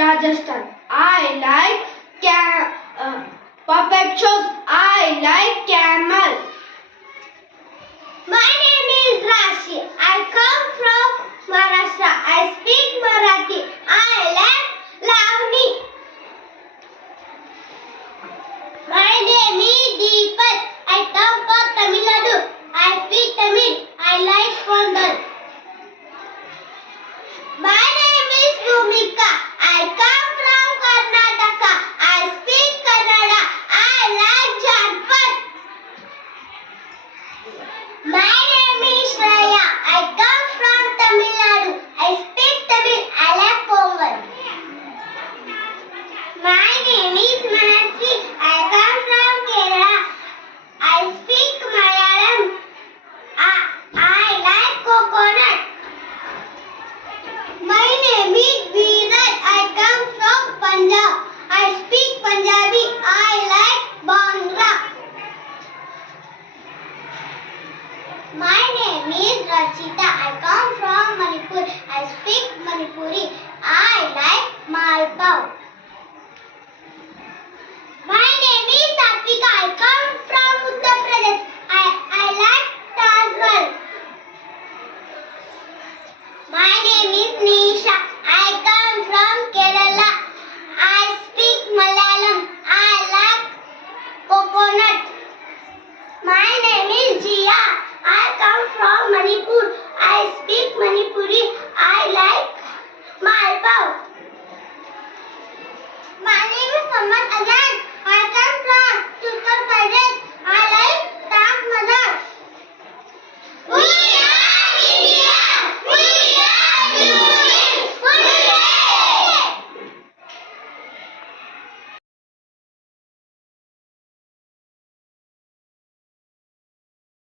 Rajasthan. I like puppet shows. I like camel. My name is Rashi. I come from Maharashtra. I speak Marathi. I like Lavani. My name is Deepak. I come from Tamil Nadu. I speak Tamil. I like Pongal. My name is Bhumika. I come from Karnataka. I speak Kannada. I like Janpat. My name is Shreya. I come from Tamil Nadu. I speak Tamil. I like Pongal. My name is Manasi. I come from Kerala. I speak Malayalam. I like coconut. My name is Veeraj. I come from Punjab. I speak Punjabi. I like Bhangra. My name is Rachita. I come from Manipur. I speak Manipuri. I like Malpav.